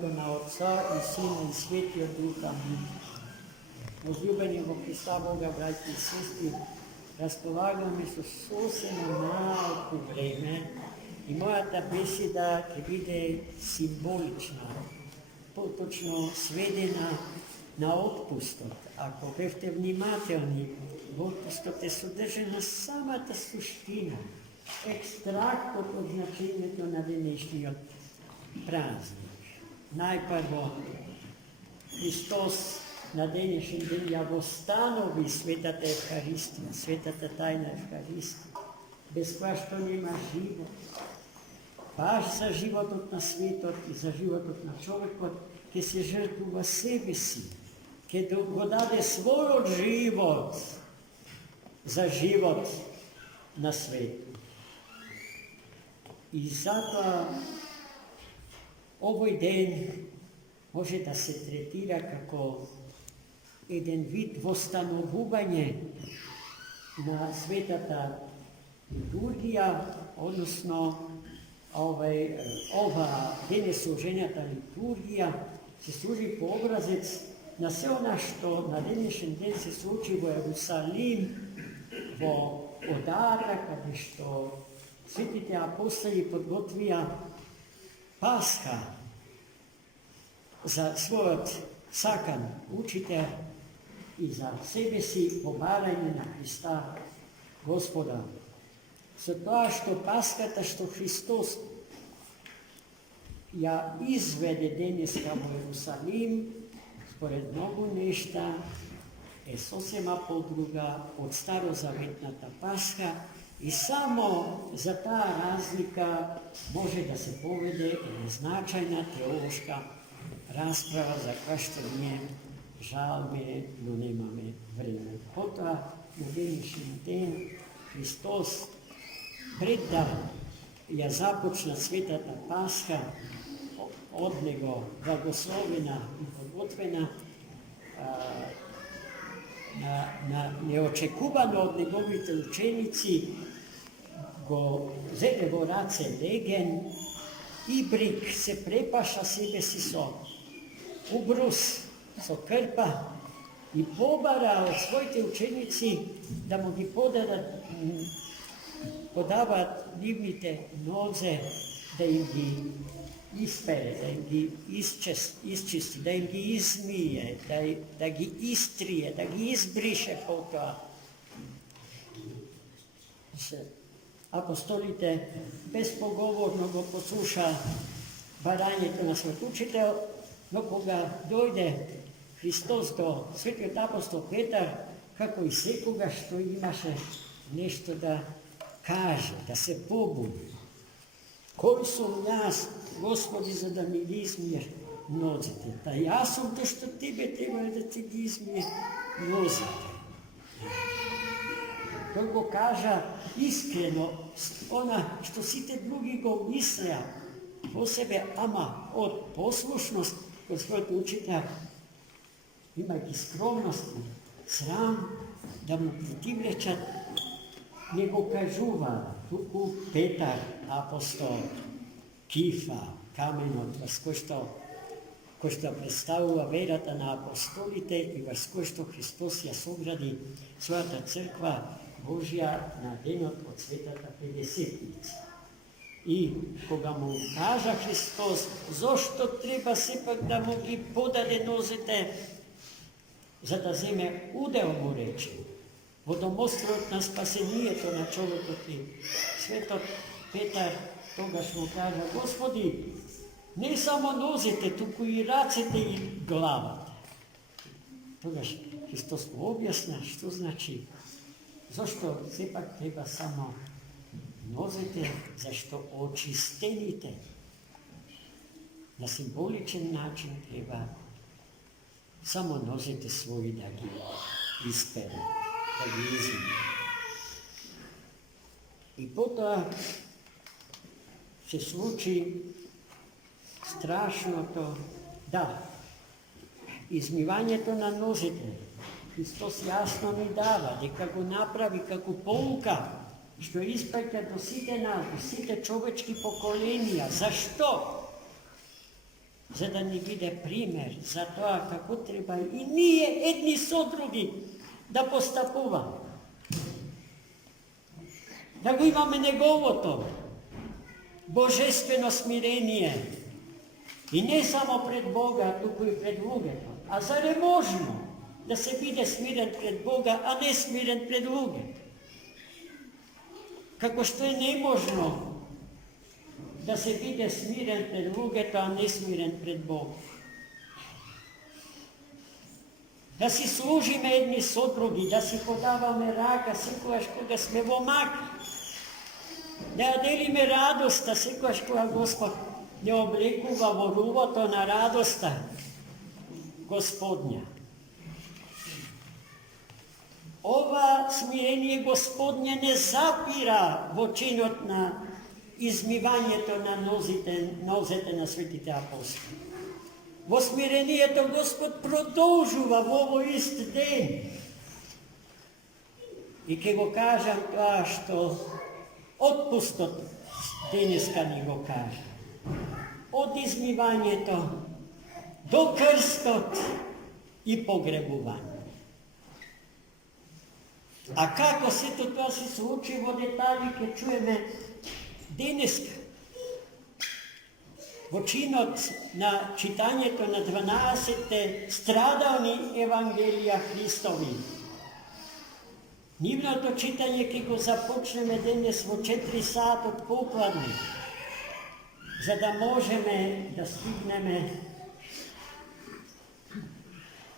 go na Otca i Sina i Svetio Duha. Возлюбени во Христа Бога, братья и сестры, разполагаме со сосема малко време и мојата беседа ќе биде символична, поточно сведена на отпустот. Ако бевте внимателни, во отпустот е содржана самата суштина, екстрактот од значењето на денешниот празник. Најпрво, Христос на денешен ден ја востанови светата Евхаристија, светата тајна Евхаристија, без која што нема живот. Баш за животот на светот и за животот на човекот ќе се жртвува себе си, ќе го даде својот живот за живот на светот. И затоа овој ден може да се третира како еден вид востановување на светата литургија, односно ова денесложењата литургија се служи по образец на се она што на денешен ден се случи во Ерусалим, во одата, каде што светите апостоли подготвија Пасха за својот сакан учител и за себе си по барање на Христа Господа. Со тоа што Пасхата што Христос ја изведе денеска во Ерусалим, според многу нешта, е сосема подруга од старозаветната Пасха и само за таа разлика може да се поведе една значајна теолошка расправа за која што ние жалме, но немаме време. Потоа, на денешен ден, Христос, пред да ја започна светата Пасха, од него благословена и подготвена, неочекувано од неговите ученици, го зеде во раце леген и брик се препаша себе си со убрус, со крпа и побара од своите ученици да му ги подават нивните нозе, да им ги испере, да им ги исчисти, да им ги измие, да ги истрие, да ги избрише потоа. Апостолите безпоговорно го послуша барањето на својот учител, но кога дојде Христос до светиот апостол Петар, како и секогаш што имаше нешто да каже, да се побуди. Кој сум јас, Господи, за да ми ги измиеш нозите? Та јас сум тоа што тебе треба да ти ги измие нозите. Тој го кажа искрено, она што сите други го мислеа во себе, ама од послушност кod својот учител, имајќи скромност и срам да му противречат, не го кажува, туку Петар, апостол, Кифа, каменот, врз кој што представува верата на апостолите и врз кој што Христос ја согради својата црква Божја на денот од Светата Педесетница. И кога му кажа Христос, зошто треба сепак да му ги подаде нозете, за да земе удел, му рече, во домостројот на спасението на човекот и светот Петар тогаш му кажа, Господи, не само нозете, туку и рацете и главата. Тогаш Христос му објасна што значи, зашто сепак треба само нозете, зашто очистените на символичен начин треба само нозете своји да ги испере, да ги измие. И потоа се случи страшното, измивањето на нозете. Христос јасно ни дава дека го направи како поука, што испраќа до сите нас, до сите човечки поколенија. Зашто? za da ni vide primjer za to, kako treba i nije jedni so drugi da postapujemo. Da go imamo njegovo to božestveno smirenje. I ne samo pred Boga, tuko i pred druge. A zar je možno da se bude smiren pred Boga, a ne smiren pred druge? Kako što je nemožno da se bude smiren pred druge, a ne smiren pred Boga. Da si služime jedni so drugi, da si podavame raka, sikojaš koga sme vomak. Da delime radost, a sikojaš koga Gospod ne oblikuva voruvo to na radosta Gospodnja. Ova smirenje Gospodnje ne zapira vočinotna izmivanje to na nozete na svetite apostole. Vo smirenje to Gospod produžuva v ovo ist den. I ke go kažem to, što otpustot deneska ni go kaže. Od izmivanje to do krstot i pogrebovanje. A kako se to se sluči vo detalji, ke čujeme deneska. Vočinot na čitanje to na 12. stradalni evangelija Hristovi. Nivno to čitanje, ki go započneme danes vo 4 sat od popladne, za da možeme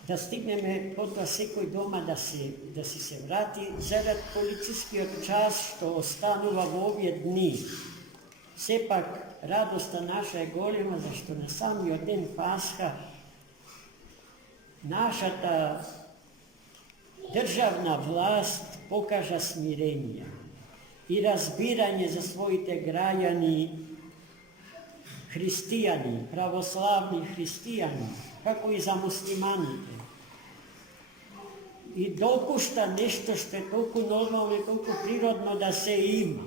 da stigneme potom sekoj doma da si se vrati, zarad policijski čas, što ostanuva v ovje dni. Sepak radosta naša je golema, zašto na sami od den Pasha naša ta državna vlast pokaža smirenje i razbiranje za svojite grajani hristijani, pravoslavni hristijani, kako i za muslimanite. I dopušta nešto što je toliko normalno i toliko prirodno da se ima.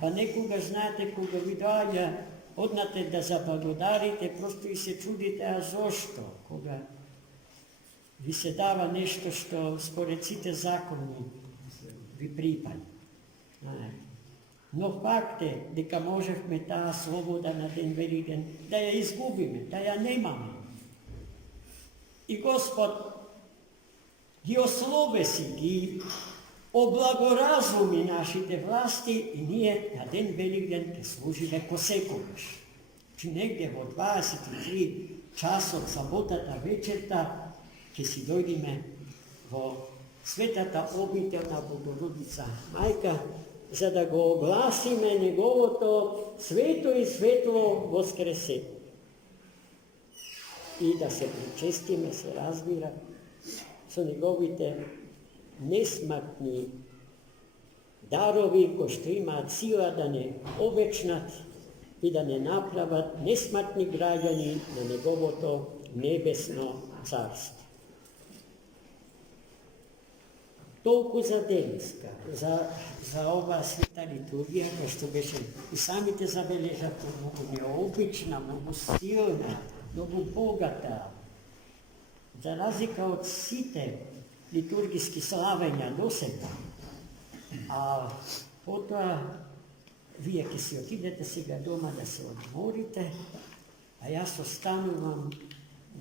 Pa nekoga znate, koga vi dalje odnate da zablagodarite, prosto i se čudite, a zašto? Koga vi se dava nešto što sporecite zakoni vi pripali. No fakt je, deka možeme ta sloboda na den veliken, da ja izgubime, da ja nemam. I Gospod gi oslovesi, gi oblagorazumi našite vlasti i nije na den veliken te služile ko sekovaš. Či negdje od 23 časov sabotata večerta, ke si dojdime vo svetata obiteljna Bogorodica Majka, za da go oglasime njegovo to sveto i svetlo voskrese. I da se pričestime, se razbira, so njegovite nesmrtni darovi, ko što ima cila da ne ovečnat i da ne napravat nesmrtni građani na njegovo to nebesno carstvo. Toliko za denska, za ova sveta liturgija, kao što beše i sami te zabeležate, mnogo neobična, mnogo silna, mnogo bogata. Za razlika od site liturgijskih slavenja do seba. A potom vi, ki si otidete si ga doma, da se odmorite, a jaz ostanu vam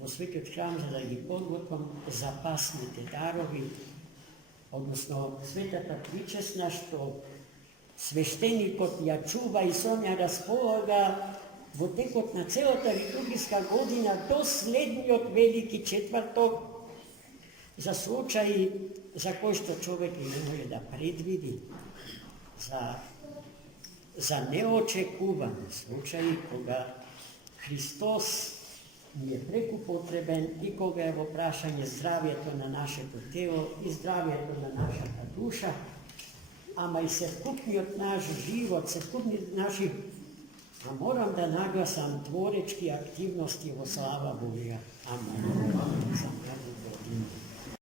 v sveti od hram, da jih podgotom zapasnite darovi, odnosno svetata pričesna, što sveštenikot ja čuva i sonja raspolaga vo tekot na celota liturgijska godina do slednjot veliki četvrtok, za slučaj za koji što čovjek ne može da predvidi, za neočekuvani slučaj koga Hristos je preko potreben i koga je v prašanje zdravje to na naše to telo i zdravje to na naša ta duša, ama i se skupni od naš život, se skupni od naših, a moram da naglasam, tvorečki aktivnosti vo slava Boga. Amen.